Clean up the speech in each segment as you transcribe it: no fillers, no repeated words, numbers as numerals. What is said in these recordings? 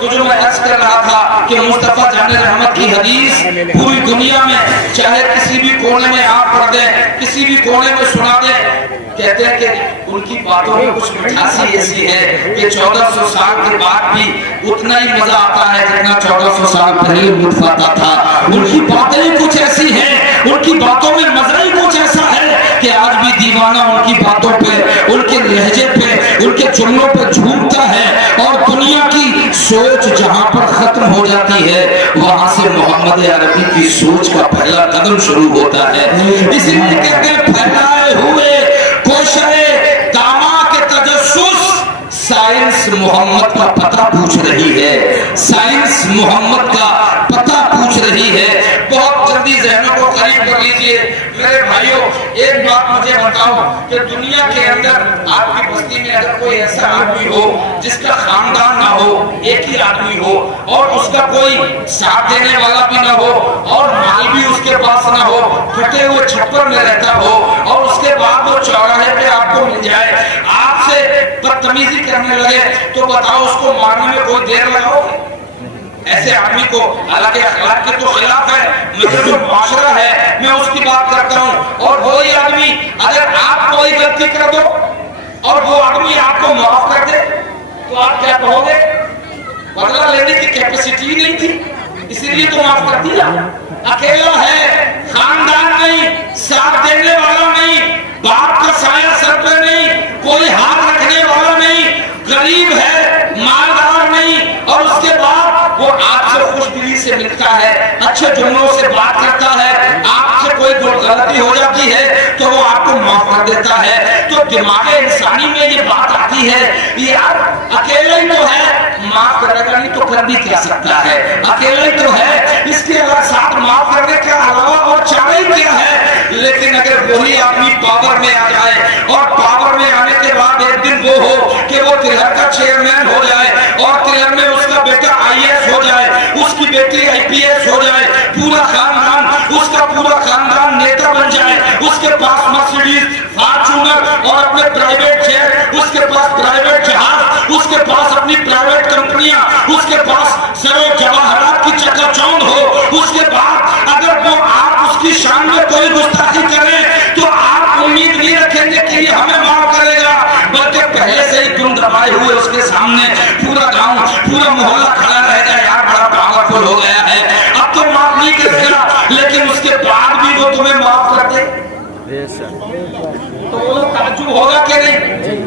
تو جو میں عرض کر رہا تھا کہ مصطفیٰ جان رحمت کی حدیث پوری دنیا میں چاہے کسی بھی کونے میں آپ پڑھ دیں، کسی بھی کونے میں سنا دیں، کہتے ہیں کہ ان کی باتوں میں کچھ مٹھاسی ایسی ہے کہ 1400 سال کے بعد بھی اتنا ہی مزہ آتا ہے جتنا 1400 سال پہلے لطف آتا تھا۔ ان کی باتیں ہی کچھ ایسی ہیں، ان کی باتوں میں مزہ ہی کچھ ایسا ہے کہ آج بھی دیوانہ ان کی باتوں پہ، ان کے لہجے پہ، ان کے جملوں پہ جھومتا ہے، اور دنیا کی سوچ جہاں پر ختم ہو جاتی ہے وہاں سے محمد عربی کی سوچ کا پہلا قدم شروع ہوتا ہے۔ اس لیے کہتے ہیں پھیلائے ہوئے کوشش داما کے تجسس، سائنس محمد کا پتہ پوچھ رہی ہے، سائنس محمد کا پتہ پوچھ رہی ہے۔ بہت جلدی ذہنوں کو قریب کر لیجئے میرے بھائیوں، ایک بات مجھے بتاؤ کہ دنیا کے اندر آپ کی بستی میں اگر کوئی ایسا آدمی ہو جس کا خاندان نہ ہو، ایک ہی آدمی ہو اور اس کا کوئی ساتھ دینے والا بھی نہ ہو اور مال بھی اس کے پاس نہ ہو، پھٹے ہوئے چھپر میں رہتا ہو، اور اس کے بعد وہ چوراہے پہ آپ کو مل جائے، آپ سے بدتمیزی کرنے لگے، تو بتاؤ اس کو مارنے میں کوئی دیر لگاؤ گے؟ ایسے آدمی کو، حالانکہ اخلاق کے تو خلاف ہے، مگر جو معاشرہ ہے میں اس کی بات کرتا ہوں، اور وہی آدمی اگر آپ کوئی غلطی کر دو اور وہ آدمی آپ کو معاف کر دے تو آپ کیا کہو گے؟ بدلہ لینے کی کیپیسٹی نہیں تھی اسی لیے تو معاف کر دیا۔ اکیلا ہے، خاندان نہیں، ساتھ دینے والا نہیں، باپ کا سایہ سر پہ نہیں، کوئی ہاتھ رکھنے والا نہیں، غریب ہے، مالدار نہیں، اور اس کے بعد وہ آپ سے خوش دلی سے ملتا ہے، اچھے جملوں سے بات کرتا ہے، آپ سے کوئی غلطی ہو جاتی ہے تو وہ آپ کو معاف کر دیتا ہے۔ تو دماغ انسانی میں یہ بات آتی ہے یار اکیلا ہی تو ہے، معاف کرنے کا نہیں تو کر بھی کیا سکتا ہے، اکیلا ہی تو ہے، اس کے علاوہ ساتھ معاف کرنے کے علاوہ اور چارہ ہی کیا ہے۔ لیکن اگر وہی آدمی پاور میں آ جائے اور پاور میں آنے کے بعد ایک دن وہ ہو کہ وہ تلہر کا چیئرمین ہو جائے اور تلہر میں اس کا بیٹا IAS ہو جائے، اس کی بیٹی IPS ہو جائے، پورا خاندان، اس کا پورا خاندان نیتا بن جائے، اس کے پاس مرسیڈیز، فارچونر اور اپنے پرائیویٹ جیٹ، اس کے پاس پرائیویٹ جہاز، اس کے پاس اپنی پرائیویٹ کمپنیاں، اس کے پاس سرو جواہرات کی چکا چوند ہو، اس کے بعد اگر وہ آپ اس کی شان میں کوئی گستاخی کریں تو آپ امید نہیں رکھیں گے کہ یہ ہمیں معاف کرے گا، بلکہ پہلے سے ہی دم دبائے ہوئے اس کے سامنے پورا گاؤں، پورا محلہ کھڑا رہے گا، یار بڑا پاورفل ہو گیا ہے، اب تو معاف نہیں کرے گا، لیکن اس کے بعد بھی وہ تمہیں معاف کر دے تو وہ تعجب ہوگا کہ نہیں؟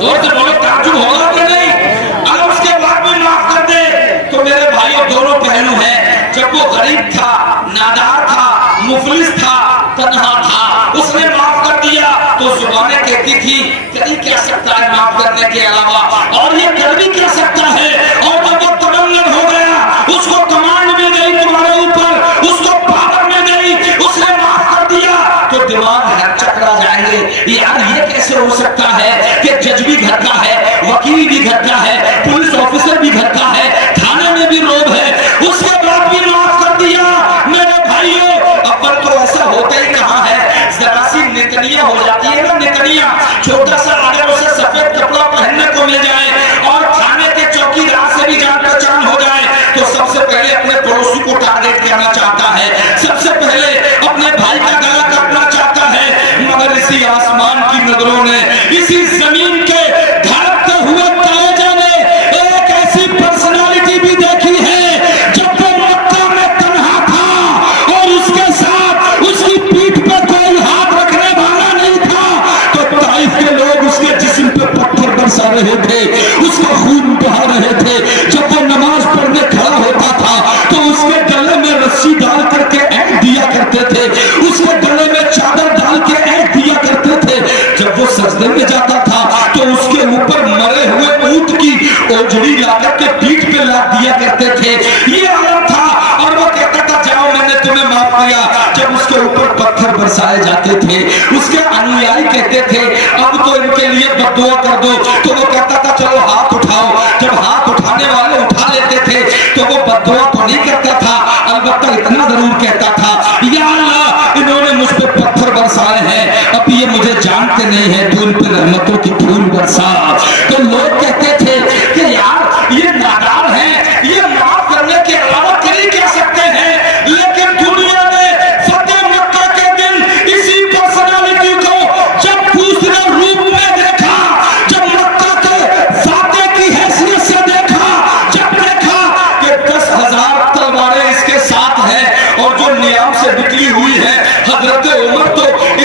زور سے بولو، تعجب ہوگا کہ نہیں؟ اگر اس کے بعد بھی معاف کر دے تو میرے بھائیوں دونوں پہلو ہیں، جب وہ غریب تھا، نادار تھا، مفلس تھا، تنہا تھا، اس نے معاف کر دیا تو زبانیں کہتی تھی کہ نہیں کہہ سکتا ہے معاف کرنے کے علاوہ، اور یہ کر بھی کہہ سکتا ہے، اور جب وہ تمنن ہو گیا، اس کو کمانڈ میں گئی تمہارے اوپر، اس کو پاور میں گئی، اس نے معاف کر دیا تو دماغ ہر چکرا جائیں گے، یار یہ کیسے ہو سکتا ہے کہ جج بھی گھر کا ہے، وکیل بھی گھر کا ہے، پولیس آفیسر بھی گھر کا ہے، تھانے میں بھی روب ہے، اس کے بعد بھی معاف کر دیا۔ میرے بھائیوں اول تو ایسا ہوتا ہی کہاں ہے، ذرا سی نتنیہ ہو جاتی ہے نا، نتنیہ، چھوٹا سا اگر اسے سفید کپڑا پہننے کو مل جائے اور تھانے کے چوکیدار سے بھی جان پہچان ہو جائے تو سب سے پہلے اپنے پڑوسی کو ٹارگیٹ کرنا چاہتا ہے، سب سے پہلے اپنے بھائی کا گلا کاٹنا چاہتا ہے، مگر اسی آسمان کی نظروں نے، اسی زمین کے دھڑکتے ہوئے تاجے نے ایک ایسی پرسنالٹی بھی دیکھی ہے جب وہ مکہ میں تنہا تھا اور اس کے ساتھ اس کی پیٹھ پہ کوئی ہاتھ رکھنے والا نہیں تھا تو طائف کے لوگ اس کے جسم پہ پتھر برسا رہے تھے، اس کا خون بہا رہے تھے، جب وہ نماز پڑھنے کھڑا ہوتا تھا تو اس کے گلے میں رسی ڈال کر کے اینٹ دیا کرتے تھے، اس کے گلے میں چادر ڈال کے اینٹ دیا کرتے تھے، جب وہ سجدے میں جاتا تھا تو اس کے اوپر مرے ہوئے اونٹ کی اوجڑی لا کر کے پیٹھ پہ لاد دیا کرتے تھے، یہ عالم تھا، اور وہ کہتا تھا جاؤ میں نے تمہیں معاف کیا، جب اس کے اوپر پتھر برسائے جاتے تھے اس کے انویائی کہتے تھے اب تو ان کے لیے بد دعا کر دو، تو وہ کہتا تھا چلو ہاتھ اٹھاؤ، جب ہاتھ اٹھانے والے اٹھا لیتے تھے تو وہ بد دعا تو نہیں کرتا تھا، البتہ اتنا ضرور کہتا تھا یا اللہ انہوں نے مجھ پہ پتھر برسائے ہیں، اب یہ مجھے جانتے نہیں ہیں، تو ان پہ رحمتوں کی پھول برسا۔ تو لوگ کہتے تھے کہ یار یہ نادار ہیں،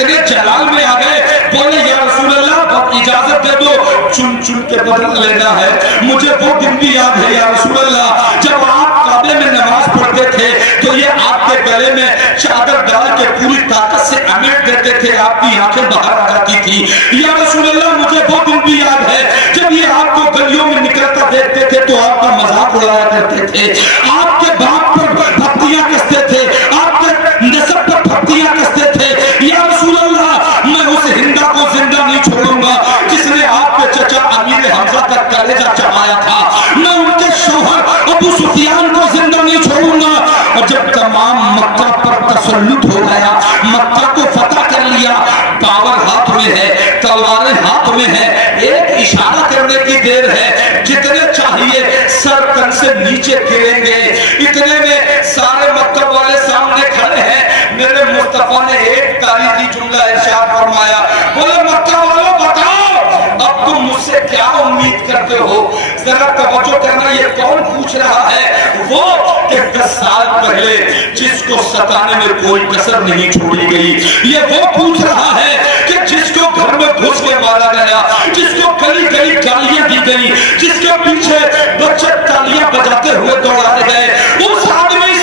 اتنے جلال میں آ گئے, بولے یا رسول اللہ اجازت دے دو, چن چن کے بدل لینا ہے. مجھے وہ دن بھی یاد ہے یا رسول اللہ جب آپ کعبے میں نماز پڑھتے تھے تو یہ آپ کے گلے میں چادر ڈال کے پوری طاقت سے امیٹ دیتے تھے, آپ کی آنکھیں باہر آ جاتی تھی. یا رسول اللہ مجھے وہ دن بھی یاد ہے جب یہ آپ کو گلیوں میں نکلتا دیکھتے تھے تو آپ کا مذاق اڑایا کرتے تھے, آپ کے باپ پر پھپتیاں کستے تھے, آپ کے نسب پر پھپتیاں کستے تھے. یا رسول اللہ میں اس ہندا کو زندہ نہیں چھوڑوں گا جس نے آپ کے چچا امیر حمزہ کا کلیجہ چبایا تھا, میں ان کے شوہر ابو سفیان کو زندہ نہیں چھوڑوں گا. اور جب تمام مکہ پر تسلط ہو گیا, مکہ کو فتح کر لیا, پاور ہاتھ میں ہے, تلواریں ہاتھ میں ہے, ایک اشارہ کرنے کی دیر ہے, جتنے چاہیے سر تن سے نیچے گریں گے. اتنے میں سارے مکہ والے سامنے کھڑے ہیں. میرے مصطفیٰ نے ایک تاریخی جملہ ارشاد فرمایا, بولے مکہ والوں بتاؤ اب تم مجھ سے کیا امید کرتے ہو. ذرا توجہ کرنا, یہ کون پوچھ رہا ہے؟ وہ کہ 10 سال پہلے جس کو ستانے میں کوئی کسر نہیں چھوڑی گئی. یہ وہ پوچھ رہا ہے کہ جس کو گھر میں گھس کے مارا گیا, جس کو گلی گلی گالیاں دی گئی, جس کے پیچھے بچے تالیاں بجاتے ہوئے دوڑائے گئے, اس آدمی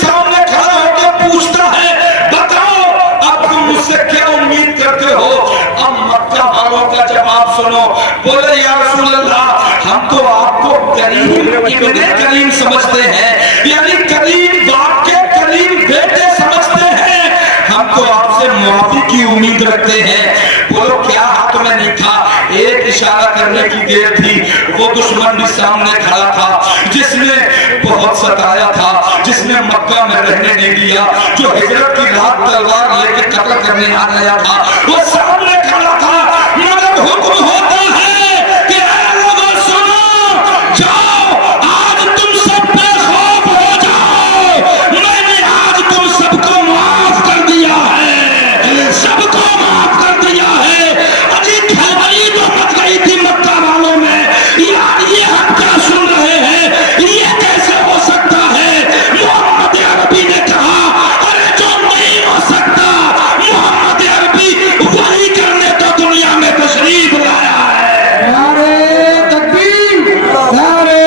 سامنے کھڑا ہو کے پوچھتا ہے بتاؤ اب تم مجھ سے کیا امید کرتے ہو. اب مکہ والوں کا جواب سنو, بولے یا رسول اللہ ہم تو آپ کو کریم ابن کریم سمجھتے ہیں, یعنی کریم باپ کے کریم بیٹے سمجھتے ہیں, ہم تو آپ سے معافی کی امید رکھتے ہیں. بولو کیا ہاتھ میں نہیں تھا, ایک اشارہ کرنے کی دیر تھی. وہ دشمن بھی سامنے کھڑا تھا جس نے بہت ستایا تھا, جس نے مکہ میں رہنے نہیں دیا, جو ہجرت کی رات تلوار لے کے قتل کرنے آ گیا تھا, وہ سامنے کھڑا تھا. مگر حکم ہوتا ہے کہ اے لوگوں سنو, جاؤ آج تم سب بے خوف ہو جاؤ, میں نے آج تم سب کو معاف کر دیا ہے, سب کو معاف کر دیا ہے. اجی کھلبلی تو مچ گئی تھی مکہ والوں میں, یار یہ ہم کیا سن رہے ہیں, یہ کیسے ہو سکتا ہے. محمد عربی نے کہا ارے جو نہیں ہو سکتا, محمد عربی وہی کرنے تو دنیا میں تشریف لایا ہے. نعرے تکبیر, نعرے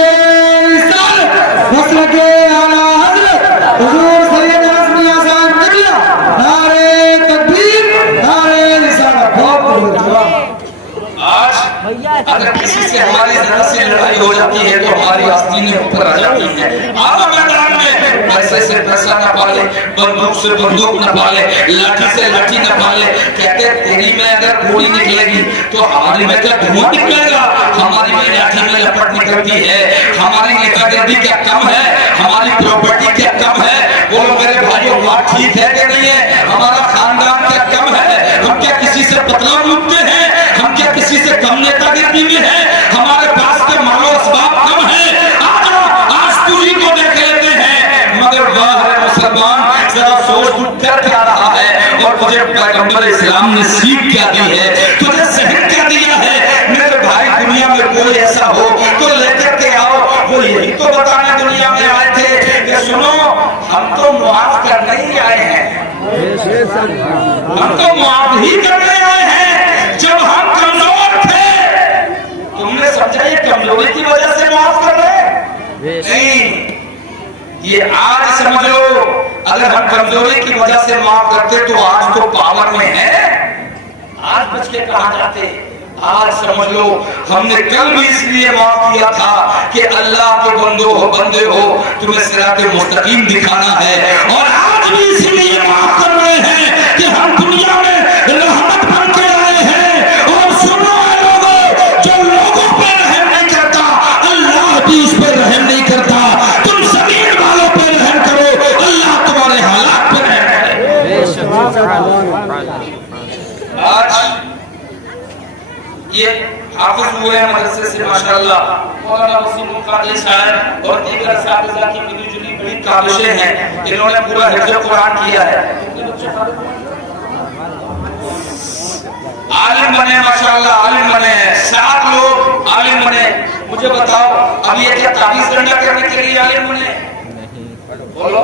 رسالت, مسلک اعلیٰ حضرت حضور سیدنا میاں صاحب قبلہ, نعرے تکبیر, نعرے رسالت. بہت بہت آج اگر کسی سے ہماری ذرا سی لڑائی ہو جاتی ہے تو ہماری آستینیں اوپر آ جاتی ہیں. آؤ میدان میں پیسے سے پیسہ نہ پالے, بندوق سے بندوق نہ پالے, لاٹھی سے لاٹھی نہ پالے. کہتے تیری میں اگر گولی نکلے گی تو ہماری میں کیا دھواں نکلے گا, ہماری میں لاٹھی میں لپٹ نکلتی ہے. ہماری نیتاگردی کیا کم ہے, ہماری پراپرٹی کیا کم ہے. بولو میرے بھائیوں بات ٹھیک ہے کہ نہیں ہے؟ ہمارا خاندان کیا کم ہے, ہم کیا کسی سے پتلا لوٹتے ہیں, ہم کیا کسی سے کم نیتا گردی میں ہے, ہمارے پاس کے مال و اسباب کم ہے. آج پوری کو دیکھ لیتے ہیں, مگر واہ ہے مسلمان, ذرا سوچ تو کر کیا رہا ہے, اور مجھے پیغمبر اسلام نے سیکھ کیا دی ہے, تجھے ذہن کیا دیا ہے. میرے بھائی دنیا میں کوئی ایسا ہو تو لے کر کے آؤ. وہ یہی تو بتانے دنیا میں آئے تھے کہ سنو ہم تو معاف کرنے ہی آئے ہیں, ہم تو معاف ہی کرنے آئے ہیں. جب ہم کمزور تھے تم نے سمجھا یہ کمزوری کی وجہ سے معاف کر رہے نہیں, یہ آج سمجھ لو اگر ہم کمزوری کی وجہ سے معاف کرتے تو آج تو پاور میں ہے, آج بچ کے کہاں جاتے. آج سمجھ لو ہم نے کل بھی اس لیے معاف کیا تھا کہ اللہ کے بندے ہو تمہیں صراط مستقیم دکھانا ہے, اور آج بھی اس لیے معاف کر رہے ہیں کہ ہم دنیا میں رحمت بن کے آئے ہیں. اور سنو اے لوگوں, جو لوگوں پہ رحم نہیں کرتا اللہ بھی اس پہ رحم نہیں کرتا. تم زمین والوں پہ رحم کرو, اللہ تمہارے حالات پہ رحم کرے. آج یہ حافظ ہوئے ہیں مدرسے سے ماشاءاللہ, مولانا وسیم القادری صاحب اور دیگر اساتذہ کی ملی جلی بڑی کاوشیں ہیں, انہوں نے پورا حفظ قرآن کیا ہے. عالم بنے ماشاءاللہ, عالم بنے, 7 لوگ عالم بنے. مجھے بتاؤ اب یہ کیا تعویذ ڈنڈا کرنے کے لیے عالم بنے؟ بولو